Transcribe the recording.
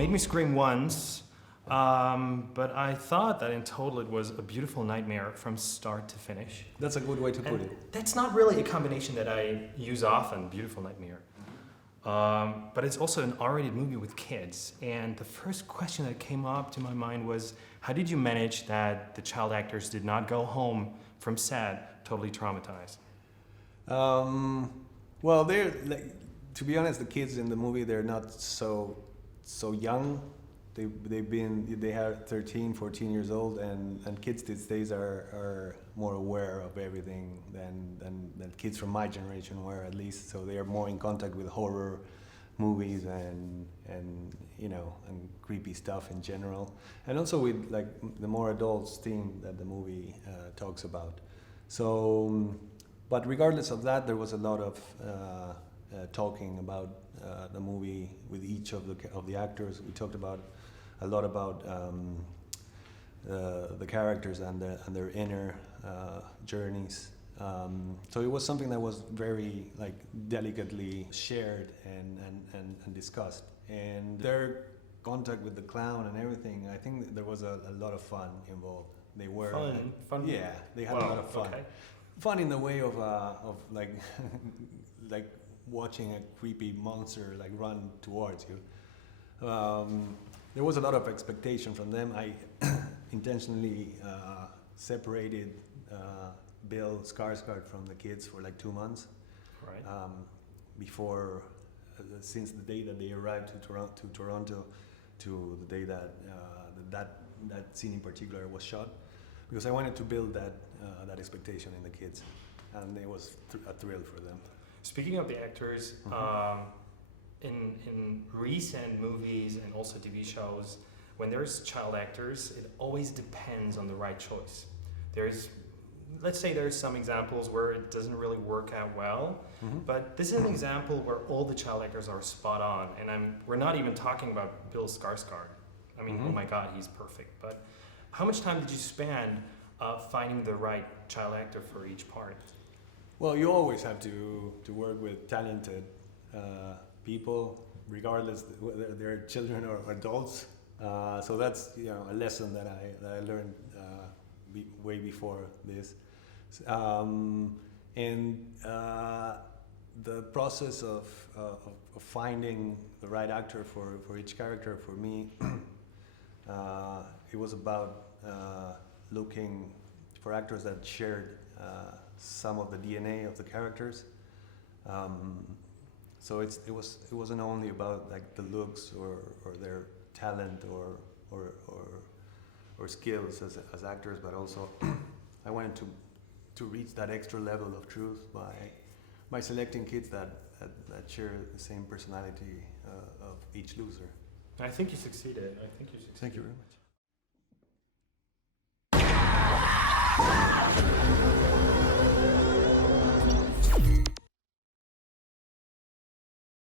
made me scream once, but I thought that in total it was a beautiful nightmare from start to finish. That's a good way to put it. That's not really a combination that I use often, beautiful nightmare. But it's also an R-rated movie with kids. And the first question that came up to my mind was, how did you manage that the child actors did not go home from set totally traumatized? Well, they're like, to be honest, the kids in the movie, they're not so young. They have 13, 14 years old, and kids these days are more aware of everything than kids from my generation were, at least. So they are more in contact with horror movies and creepy stuff in general, and also with like the more adult theme that the movie talks about. So, but regardless of that, there was a lot of talking about the movie with each of the actors. We talked a lot about the characters and their inner journeys. So it was something that was very like delicately shared and discussed. And their contact with the clown and everything, I think there was a lot of fun involved. They were fun. Yeah, they had a lot of fun. Okay. Fun in the way of like like watching a creepy monster like run towards you. There was a lot of expectation from them. I intentionally separated Bill Skarsgård from the kids for like 2 months. Right. Before, since the day that they arrived to Toronto, to the day that that scene in particular was shot, because I wanted to build that expectation in the kids, and it was a thrill for them. Speaking of the actors, in recent movies and also TV shows, when there's child actors, it always depends on the right choice. Let's say there's some examples where it doesn't really work out well, but this is an example where all the child actors are spot on, and we're not even talking about Bill Skarsgård. I mean, oh my God, he's perfect. But how much time did you spend finding the right child actor for each part? Well, you always have to work with talented people, regardless whether they're children or adults. So that's a lesson that I learned way before this. And the process of finding the right actor for each character, for me, it was about looking for actors that shared some of the DNA of the characters. So it wasn't only about like the looks or their talent or skills as actors, but also I wanted to reach that extra level of truth by selecting kids that share the same personality of each loser. I think you succeeded. Thank you very much.